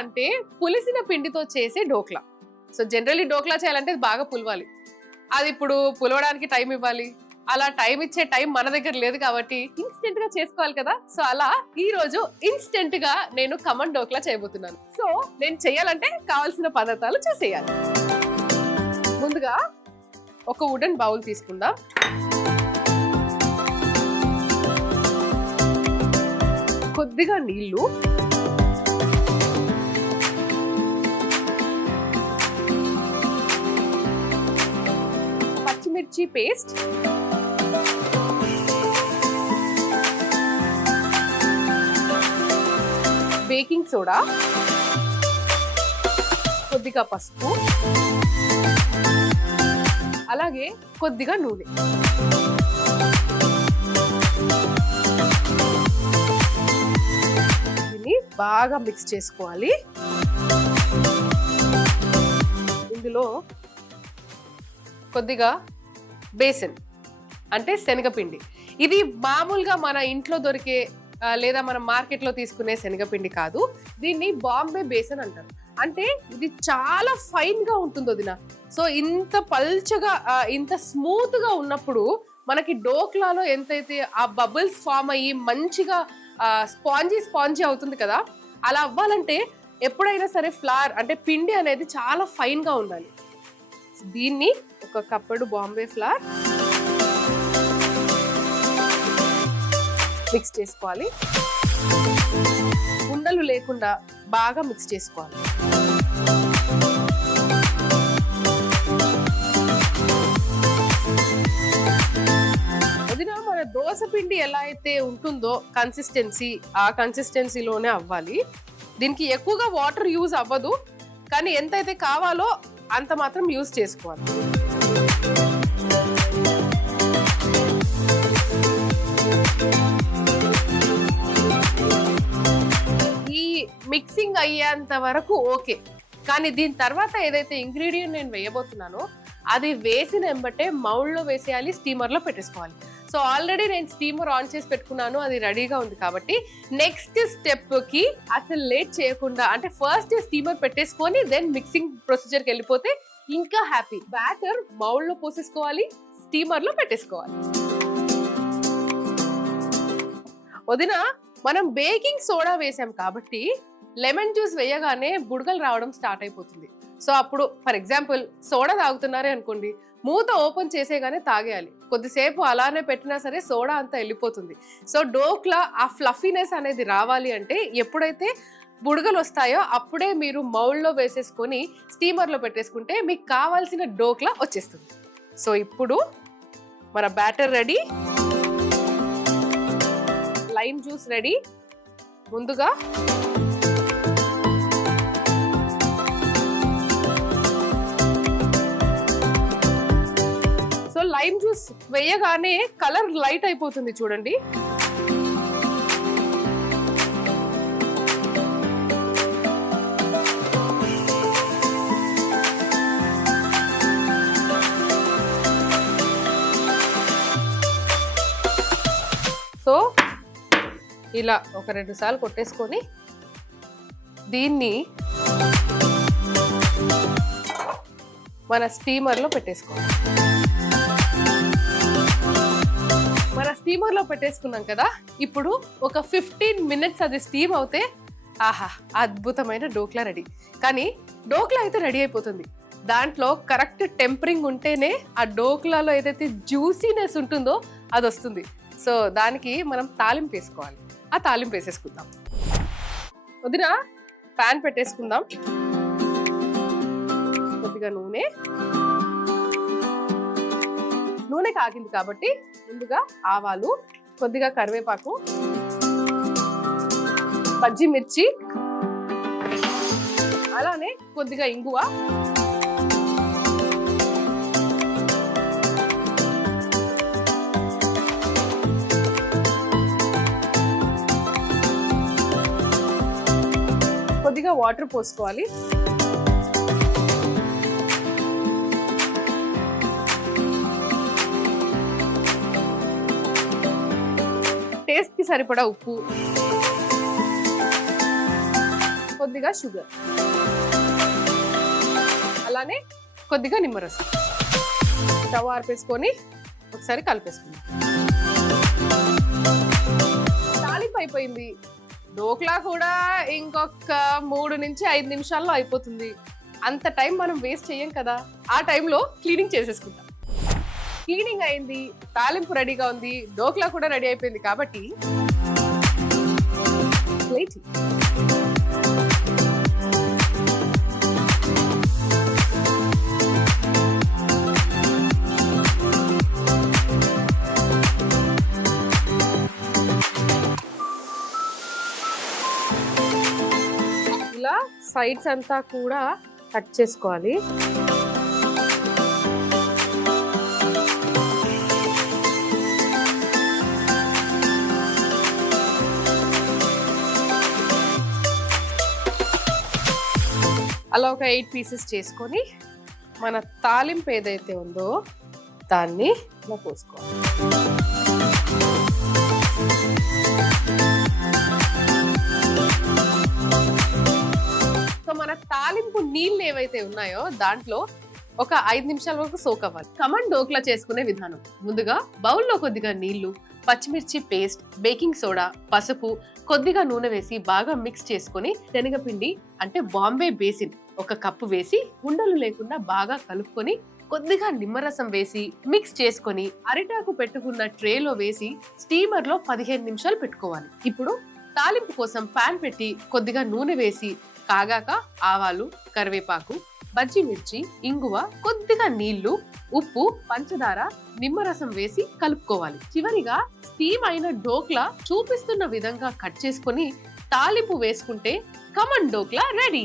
అంటే పులిసిన పిండితో చేసే డోక్లా. సో జనరల్లీ డోక్లా చేయాలంటే బాగా పులవాలి. అది ఇప్పుడు పులవడానికి టైం ఇవ్వాలి. అలా టైం ఇచ్చే టైం మన దగ్గర లేదు కాబట్టి ఇన్స్టెంట్ గా చేసుకోవాలి కదా. సో అలా ఈ రోజు ఇన్స్టెంట్ గా నేను ఖమ్మం డోక్లా చేయబోతున్నాను. సో నేను చేయాలంటే కావాల్సిన పదార్థాలు చూసేయాలి. ముందుగా ఒక వుడెన్ బౌల్ తీసుకుందాం. కొద్దిగా నీళ్లు, పచ్చిమిర్చి పేస్ట్, బేకింగ్ సోడా, కొద్దిగా పసుపు, అలాగే కొద్దిగా నూనె. దీన్ని బాగా మిక్స్ చేసుకోవాలి. ఇందులో కొద్దిగా బేసన్ అంటే శనగపిండి. ఇది మామూలుగా మన ఇంట్లో దొరికే లేదా మనం మార్కెట్లో తీసుకునే శనగపిండి కాదు. దీన్ని బాంబే బేసన్ అంటారు. అంటే ఇది చాలా ఫైన్ గా ఉంటుంది వదిన. సో ఇంత పల్చగా ఇంత స్మూత్ గా ఉన్నప్పుడు మనకి డోక్లాలో ఎంతైతే ఆ బబుల్స్ ఫామ్ అయ్యి మంచిగా స్పాంజీ అవుతుంది కదా, అలా అవ్వాలంటే ఎప్పుడైనా సరే ఫ్లవర్ అంటే పిండి అనేది చాలా ఫైన్ గా ఉండాలి. దీన్ని ఒక కప్పుడు బాంబే ఫ్లవర్ మిక్స్ చేసుకోవాలి. ఉండలు లేకుండా బాగా మిక్స్ చేసుకోవాలి. వదిన, మన దోస పిండి ఎలా అయితే ఉంటుందో కన్సిస్టెన్సీ, ఆ కన్సిస్టెన్సీలోనే అవ్వాలి. దీనికి ఎక్కువగా వాటర్ యూజ్ అవ్వదు, కానీ ఎంతైతే కావాలో అంత మాత్రం యూజ్ చేసుకోవాలి. ఈ మిక్సింగ్ అయ్యేంత వరకు ఓకే, కానీ దీని తర్వాత ఏదైతే ఇంగ్రీడియంట్ నేను వేయబోతున్నానో అది వేసిన వెంబటే మౌల్డ్లో వేసేయాలి, స్టీమర్లో పెట్టేసుకోవాలి. సో ఆల్రెడీ నేను స్టీమర్ ఆన్ చేసి పెట్టుకున్నాను, అది రెడీగా ఉంది. కాబట్టి నెక్స్ట్ స్టెప్కి అసలు లేట్ చేయకుండా, అంటే ఫస్ట్ స్టీమర్ పెట్టేసుకొని దెన్ మిక్సింగ్ ప్రొసీజర్కి వెళ్ళిపోతే ఇంకా హ్యాపీ. బ్యాటర్ మౌల్డ్లో పోసేసుకోవాలి, స్టీమర్లో పెట్టేసుకోవాలి. వదిన, మనం బేకింగ్ సోడా వేసాం కాబట్టి లెమన్ జ్యూస్ వేయగానే బుడగలు రావడం స్టార్ట్ అయిపోతుంది. సో అప్పుడు ఫర్ ఎగ్జాంపుల్ సోడా తాగుతున్నారే అనుకోండి, మూత ఓపెన్ చేసేగానే తాగేయాలి. కొద్దిసేపు అలానే పెట్టినా సరే సోడా అంతా వెళ్ళిపోతుంది. సో డోక్లా ఆ ఫ్లఫీనెస్ అనేది రావాలి అంటే ఎప్పుడైతే బుడగలు వస్తాయో అప్పుడే మీరు మౌల్డ్లో వేసేసుకొని స్టీమర్లో పెట్టేసుకుంటే మీకు కావాల్సిన డోక్లా వచ్చేస్తుంది. సో ఇప్పుడు మన batter ready, lime juice ready. ముందుగా సో లైమ్ జ్యూస్ వేయగానే కలర్ లైట్ అయిపోతుంది చూడండి. సో ఇలా ఒక 2 సార్లు కొట్టేసుకొని దీన్ని మన స్టీమర్లో పెట్టేసుకోవాలి. మన స్టీమర్లో పెట్టేసుకున్నాం కదా, ఇప్పుడు ఒక 15 మినిట్స్ అది స్టీమ్ అవుతే ఆహా అద్భుతమైన డోక్లా రెడీ. కానీ డోక్లా అయితే రెడీ అయిపోతుంది, దాంట్లో కరెక్ట్ టెంపరింగ్ ఉంటేనే ఆ డోక్లాలో ఏదైతే జ్యూసీనెస్ ఉంటుందో అది వస్తుంది. సో దానికి మనం తాలింపు వేసుకోవాలి. ఆ తాలింపు వేసేసుకుందాం. వదిన, ప్యాన్ పెట్టేసుకుందాం. కొద్దిగా నూనె కాగింది కాబట్టి ముందుగా ఆవాలు, కొద్దిగా కరివేపాకు, బజ్జి మిర్చి, అలానే కొద్దిగా ఇంగువ, కొద్దిగా వాటర్ పోసుకోవాలి. టేస్ట్ కి సరిపడా ఉప్పు, కొద్దిగా షుగర్, అలానే కొద్దిగా నిమ్మరసం. స్టవ్ ఆర్పేసుకొని ఒకసారి కలిపేసుకుందాం. తాలింపు అయిపోయింది. డోక్లా కూడా ఇంకొక 3 నుంచి 5 నిమిషాల్లో అయిపోతుంది. అంత టైం మనం వేస్ట్ చేయం కదా. ఆ టైంలో క్లీనింగ్ చేసేసుకుంటాం. క్లీనింగ్ అయింది, తాలింపు రెడీగా ఉంది, డోక్లా కూడా రెడీ అయిపోయింది కాబట్టి ప్లేట్ ఇలా సైడ్స్ అంతా కూడా కట్ చేసుకోవాలి. అలా ఒక 8 పీసెస్ చేసుకొని మన తాలింపు ఏదైతే ఉందో దాన్ని ఇలా పోసుకోవాలి. సో మన తాలింపు నీళ్ళు ఏవైతే ఉన్నాయో దాంట్లో ఒక 5 నిమిషాల వరకు సోక్ అవ్వాలి. ఖమన్ డోక్లా చేసుకునే విధానం: ముందుగా బౌల్లో కొద్దిగా నీళ్లు, పచ్చిమిర్చి పేస్ట్, బేకింగ్ సోడా, పసుపు, కొద్దిగా నూనె వేసి బాగా మిక్స్ చేసుకొని శనగపిండి అంటే బాంబే బేసిన్ 1 కప్పు వేసి ఉండలు లేకుండా బాగా కలుపుకొని కొద్దిగా నిమ్మరసం వేసి మిక్స్ చేసుకొని అరిటాకు పెట్టుకున్న ట్రేలో వేసి స్టీమర్ లో 15 నిమిషాలు పెట్టుకోవాలి. ఇప్పుడు తాలింపు కోసం పాన్ పెట్టి కొద్దిగా నూనె వేసి కాగాక ఆవాలు, కరివేపాకు, బజ్జి మిర్చి, ఇంగువ, కొద్దిగా నీళ్లు, ఉప్పు, పంచదార, నిమ్మరసం వేసి కలుపుకోవాలి. చివరిగా స్టీమ్ అయిన డోక్లా చూపిస్తున్న విధంగా కట్ చేసుకొని తాలింపు వేసుకుంటే ఖమన్ డోక్లా రెడీ.